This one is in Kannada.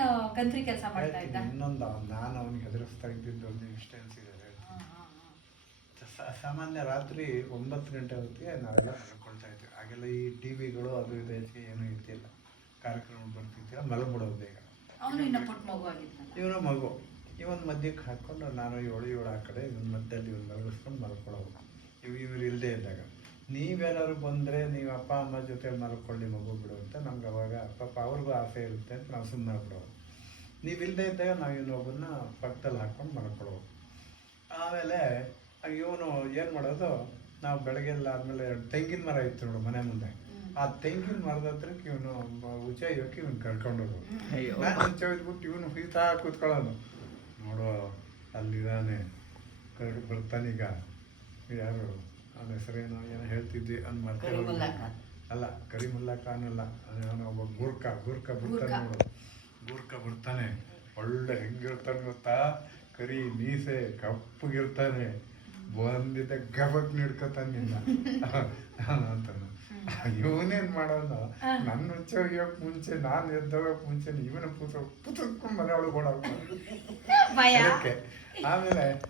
ಏನು ಕಂತ್ರಿ ಕೆಲಸ ಮಾಡ್ತಾ ಇದ್ದ? ಇನ್ನೊಂದು ನಾನು ಅವನಿಗೆ ಹೆದರಿಸ್ತಾ ಇದ್ದಿದ್ದು ಒಂದು ಇನ್ಸ್ಟೆನ್ಸ್ ಇದೆ. ಸಾಮಾನ್ಯ ರಾತ್ರಿ 9 ಗಂಟೆ ಹೊತ್ತಿಗೆ ನಾವೆಲ್ಲ ಮಲ್ಕೊಳ್ತಾ ಇದ್ವಿ. ಹಾಗೆಲ್ಲ ಈ ಟಿವಿಗಳು ಅದು ಇದು ಹೆಚ್ಚಿಗೆ ಏನೂ ಇರ್ತಿಲ್ಲ, ಕಾರ್ಯಕ್ರಮ ಬರ್ತಿದ್ದಿಲ್ಲ, ಮಲಗ್ಬಿಡೋದು ಬೇಗ. ಅವನು ಇನ್ನ ಪುಟ್ಟ ಮಗು ಆಗಿದ್ದ. ಇವನು ಮಗು, ಇವನ್ ಮಧ್ಯಕ್ಕೆ ಹಾಕ್ಕೊಂಡು ನಾನು ಇವಳು ಆ ಕಡೆ ಇವನ್ ಮಧ್ಯದಲ್ಲಿ ಇವನು ಮಲಗಿಸ್ಕೊಂಡು ಮಲ್ಕೊಳ್ಳೋದು. ಇವ್ರು ಇಲ್ಲದೆ ಇದ್ದಾಗ ನೀವೆಲ್ಲರೂ ಬಂದರೆ ನೀವು ಅಪ್ಪ ಅಮ್ಮ ಜೊತೆ ಮಲ್ಕೊಳ್ಳಿ ಮಗು ಬಿಡು ಅಂತ ನಮ್ಗೆ ಅವಾಗ ಪಾಪ ಅವ್ರಿಗೂ ಆಸೆ ಇರುತ್ತೆ ಅಂತ ನಾವು ಸುಮ್ಮನೆ ಬಿಡೋದು. ನೀವು ಇಲ್ಲದೆ ಇದ್ದಾಗ ನಾವು ಇನ್ನೊಬ್ಬನ್ನ ಪಕ್ಕದಲ್ಲಿ ಹಾಕ್ಕೊಂಡು ಮಲ್ಕೊಳ್ಳೋದು. ಆಮೇಲೆ ಇವನು ಏನು ಮಾಡೋದು, ನಾವು ಬೆಳಗ್ಗೆ ಎಲ್ಲ ಆದಮೇಲೆ ತೆಂಗಿನ ಮರ ಇತ್ತು ನೋಡು ಮನೆ ಮುಂದೆ, ಆ ತೆಂಗಿನ ಮರದ ಹತ್ರಕ್ಕೆ ಇವನು ಉಚ್ಚ ಇವಕ್ಕೆ ಇವನು ಕರ್ಕೊಂಡೋದು. ನಾನು ಉಚ್ಚ ಇದ್ಬಿಟ್ಟು ಇವನು ಫೀತಾ ಕೂತ್ಕೊಳ್ಳೋನು. ನೋಡು ಅಲ್ಲಿದ್ದಾನೆ, ಬರ್ತಾನೀಗ, ಯಾರು ಅವನ ಹೆಸರೇನೋ ಏನೋ ಹೇಳ್ತಿದ್ವಿ ಅನ್ ಮಾಡ್ತಾರೆ. ಅಲ್ಲ, ಕರಿಮುಲ್ಲಾ ಖಾನ್ ಅಲ್ಲ, ಅವನು ಒಬ್ಬ ಗೂರ್ಖ ಬರ್ತಾನೆ ನೋಡು. ಗೂರ್ಖ ಬರ್ತಾನೆ, ಒಳ್ಳೆ ಹೆಂಗಿರ್ತಾನೆ ಗೊತ್ತಾ, ಕರಿ ಮೀಸೆ ಕಪ್ಪಗಿರ್ತಾನೆ, ಬಂದಿದ್ದ ಗಬಕ್ ನಿಡ್ಕೊತಾನೆ ನಿನ್ನ ಅಂತಾನು. ಇವನೇನ್ ಮಾಡೋನು, ನನ್ನ ಹುಚ್ಚ ಹೋಗ್ಯೋಕ್ ಮುಂಚೆ, ನಾನು ಎದ್ದೋಗಕ್ ಮುಂಚೆ ಇವನ ಪುತ್ರಕ್ಕೊಂಡು ಮನೆ ಒಳಗೆ ಓಡೋಕೆ. ಆಮೇಲೆ